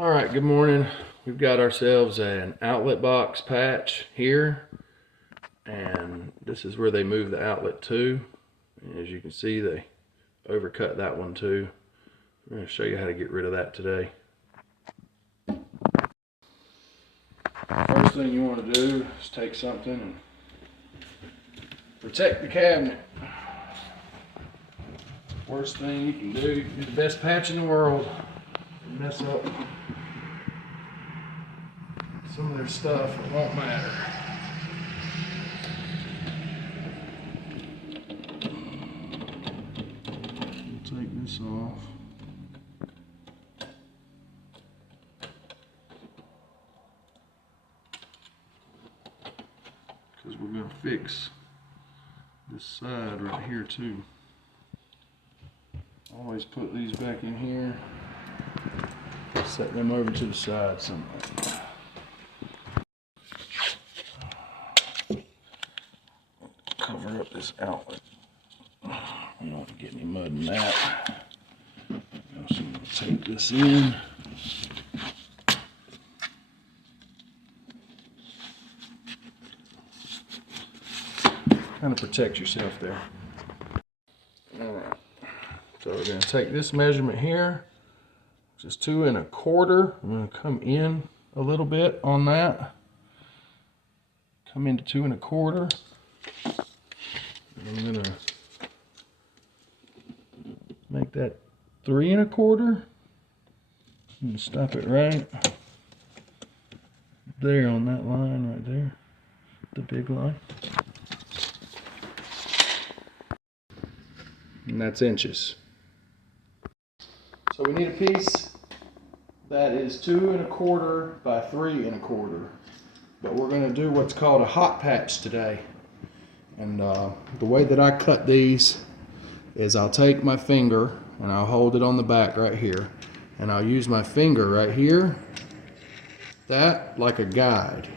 All right, good morning. We've got ourselves an outlet box patch here, and this is where they move the outlet to. And as you can see, they overcut that one too. I'm going to show you how to get rid of that today. First thing you want to do is take something and protect the cabinet. Worst thing you can do, do the best patch in the world, mess up some of their stuff, it won't matter. We'll take this off. Because we're going to fix this side right here too. Always put these back in here. Set them over to the side somewhere. Cover up this outlet. We don't get any mud in that. So I'm going to take this in. Kind of protect yourself there. Alright. So we're going to take this measurement here, which is 2 1/4. I'm going to come in a little bit on that. Come into 2 1/4. I'm going to make that 3 1/4. I'm going to stop it right there on that line right there, the big line. And that's inches. So we need a piece that is 2 1/4 by 3 1/4. But we're going to do what's called a hot patch today. And the way that I cut these is I'll take my finger and I'll hold it on the back right here. And I'll use my finger right here, that like a guide.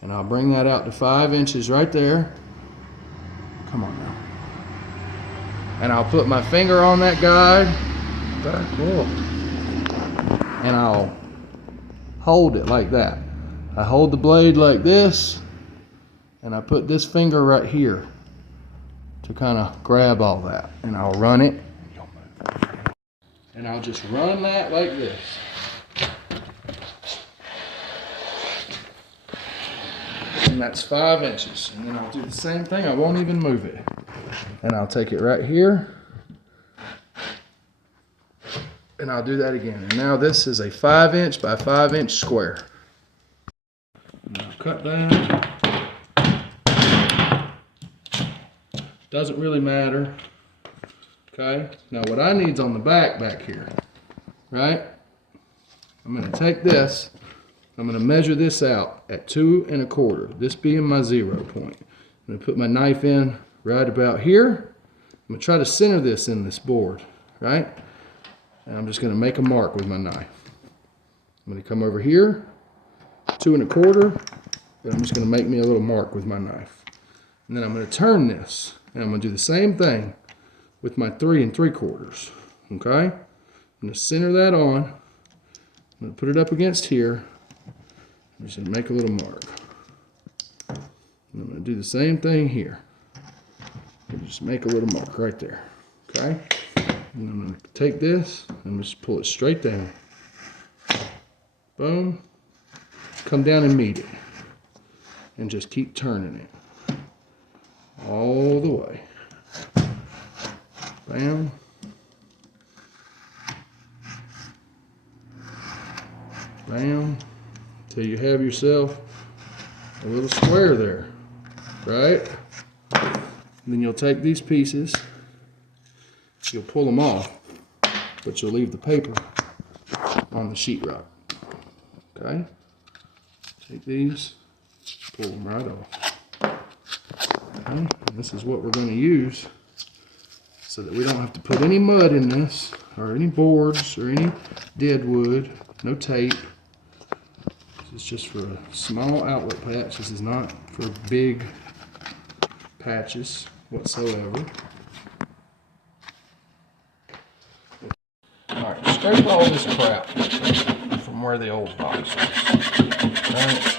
And I'll bring that out to 5 inches right there. Come on now. And I'll put my finger on that guide. And I'll hold it like that. I hold the blade like this, and I put this finger right here to kind of grab all that. And I'll run it. And I'll just run that like this. And that's 5 inches. And then I'll do the same thing. I won't even move it. And I'll take it right here. And I'll do that again. And now this is a 5 inch by 5 inch square. And I'll cut that. Doesn't really matter. Okay. Now what I need's on the back here. Right? I'm going to take this. I'm going to measure this out at 2 1/4. This being my 0 point. I'm going to put my knife in right about here. I'm going to try to center this in this board. Right? And I'm just going to make a mark with my knife. I'm going to come over here, 2 1/4, and I'm just going to make me a little mark with my knife. And then I'm going to turn this, and I'm going to do the same thing with my 3 3/4. Okay? I'm going to center that on. I'm going to put it up against here. I'm just going to make a little mark. And I'm going to do the same thing here. And just make a little mark right there. Okay? And I'm going to take this and just pull it straight down. Boom. Come down and meet it. And just keep turning it. All the way. Bam. Bam. Till you have yourself a little square there. Right? And then you'll take these pieces. You'll pull them off, but you'll leave the paper on the sheetrock. Okay? Take these, pull them right off. Okay? And this is what we're going to use so that we don't have to put any mud in this, or any boards, or any dead wood, no tape. This is just for a small outlet patch. This is not for big patches whatsoever. Alright, scrape all this crap from from where the old box was. Right?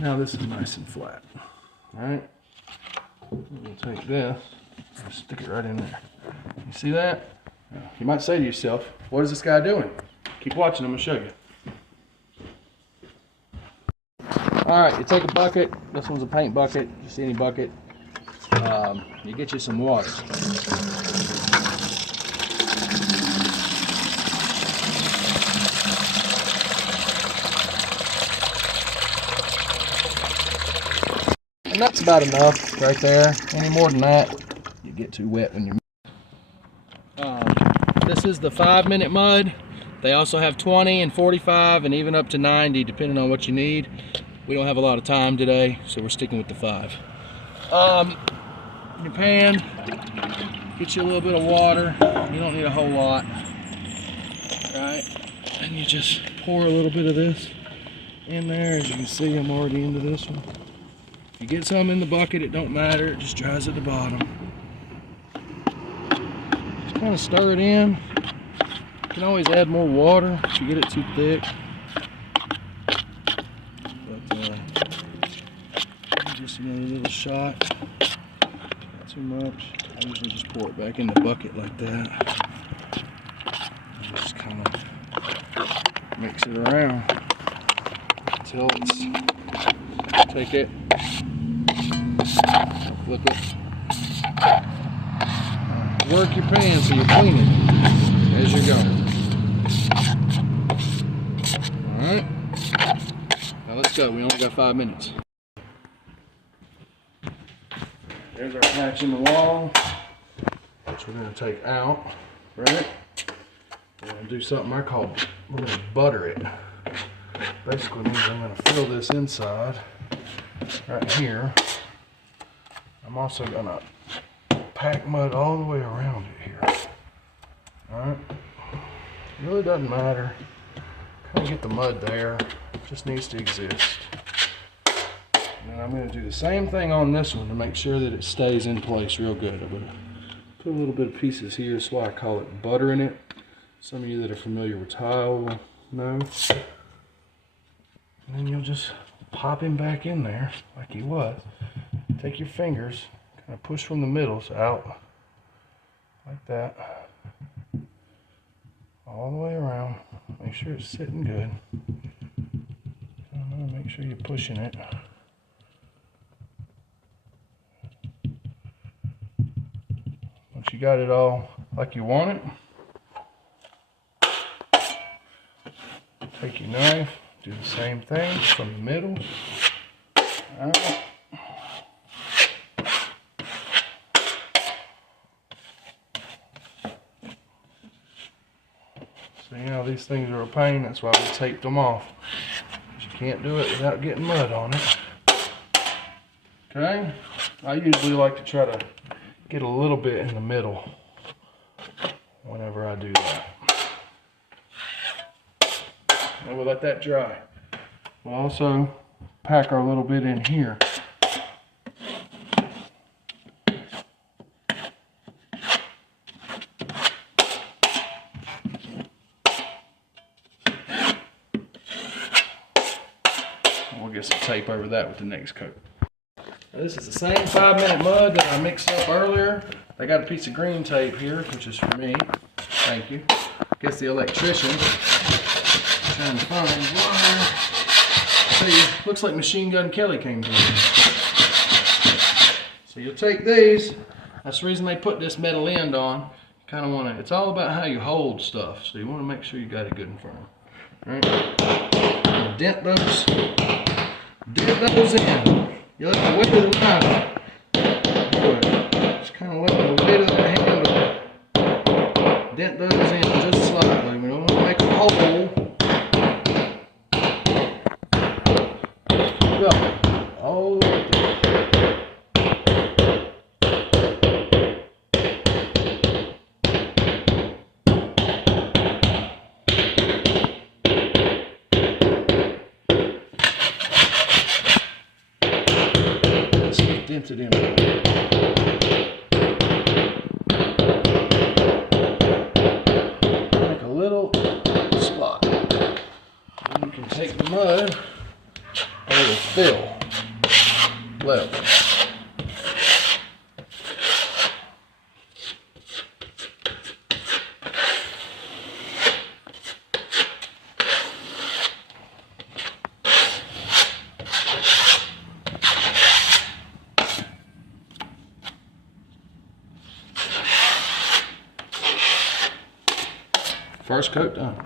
Now this is nice and flat. Right? We'll take this and stick it right in there. You see that? You might say to yourself, what is this guy doing? Keep watching, I'm gonna show you. All right, you take a bucket. This one's a paint bucket, just any bucket. You get you some water. And that's about enough right there. Any more than that, you get too wet when you're. This is the 5-minute mud. They also have 20 and 45 and even up to 90 depending on what you need. We don't have a lot of time today, so we're sticking with the 5. Your pan, get you a little bit of water. You don't need a whole lot, right? And you just pour a little bit of this in there. As you can see, I'm already into this one. If you get some in the bucket, it don't matter. It just dries at the bottom. Just kind of stir it in. You can always add more water if you get it too thick. But just another little shot. Not too much. I usually just pour it back in the bucket like that. And just kind of mix it around until it's. Take it. Flip it. Work your pan so you clean it as you go. Alright. Now let's go. We only got 5 minutes. There's our patch in the wall, which we're going to take out. Right? We're going to do something I call, we're going to butter it. Basically means I'm going to fill this inside right here. I'm also going to pack mud all the way around it here. Alright? It really doesn't matter. Kind of get the mud there. It just needs to exist. And then I'm going to do the same thing on this one to make sure that it stays in place real good. I'm going to put a little bit of pieces here. That's why I call it buttering it. Some of you that are familiar with tile will know. And then you'll just pop him back in there like he was. Take your fingers, kind of push from the middles out like that. All the way around. Make sure it's sitting good. Make sure you're pushing it. Once you got it all like you want it, take your knife, do the same thing from the middle. All right. So you know these things are a pain. That's why we taped them off. You can't do it without getting mud on it. Okay. I usually like to try to get a little bit in the middle whenever I do that. And we'll let that dry. We'll also pack our little bit in here. We'll get some tape over that with the next coat. Now this is the same 5-minute mud that I mixed up earlier. I got a piece of green tape here, which is for me. Thank you. I guess the electrician trying to find wire. See, looks like Machine Gun Kelly came through. So you'll take these. That's the reason they put this metal end on. You kind of want to. It's all about how you hold stuff. So you want to make sure you got it good and firm. All right. Dent those. Dent those in. You let the weight of the knife do it. Just kind of let the weight of the handle dent those in just slightly. We don't want to make a hole. Go. All the way through. Dented in. mud, or it will fill level. First coat done.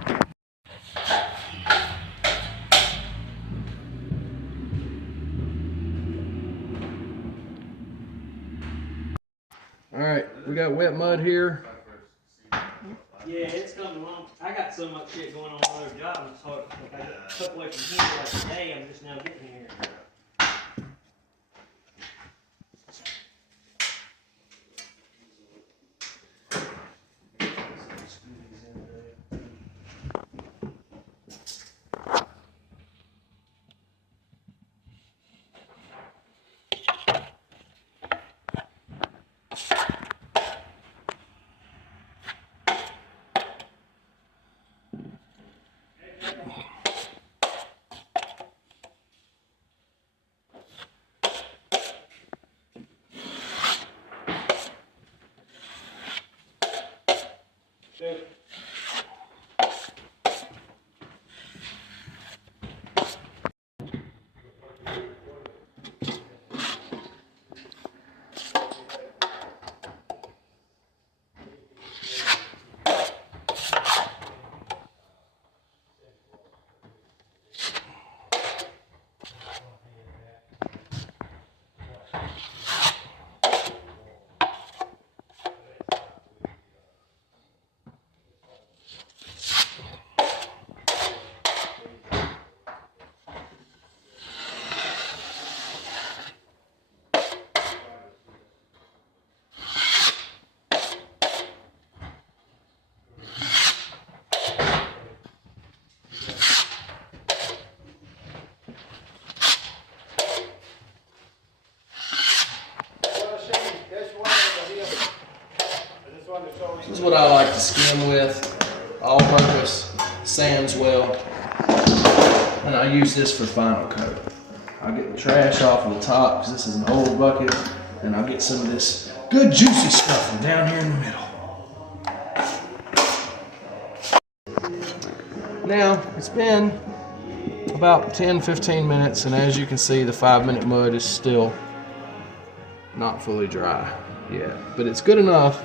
All right, we got wet mud here. Yeah, it's coming along. I got so much shit going on other jobs. It's hard. Like I got took away from here like today. I'm just now getting here. This is what I like to skim with, all-purpose sands well, and I use this for final coat. I'll get the trash off of the top because this is an old bucket, and I'll get some of this good juicy stuff from down here in the middle. Now, it's been about 10-15 minutes, and as you can see, the 5-minute mud is still not fully dry yet, but it's good enough.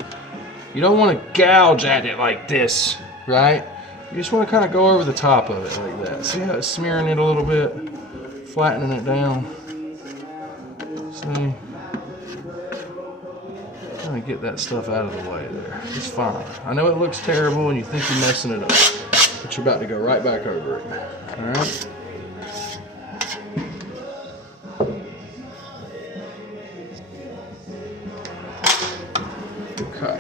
You don't want to gouge at it like this, right? You just want to kind of go over the top of it like that. See how it's smearing it a little bit, flattening it down. See? Trying to get that stuff out of the way there. It's fine. I know it looks terrible and you think you're messing it up, but you're about to go right back over it. All right? Okay.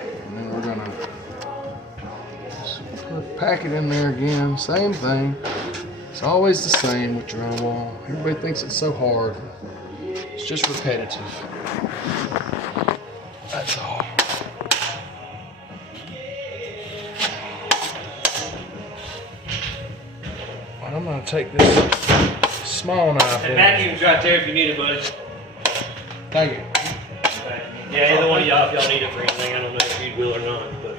Pack it in there again, same thing. It's always the same with drywall. Everybody thinks it's so hard. It's just repetitive. That's all. Well, I'm gonna take this small knife. And vacuum's right there if you need it, buddy. Thank you. Yeah, either one of y'all if y'all need it for anything. I don't know if you will or not, but.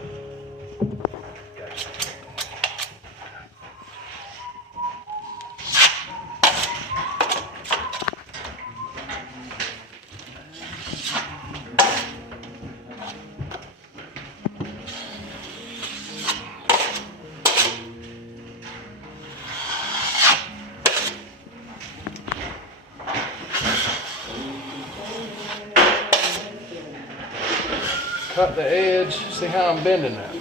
Cut the edge. See how I'm bending that?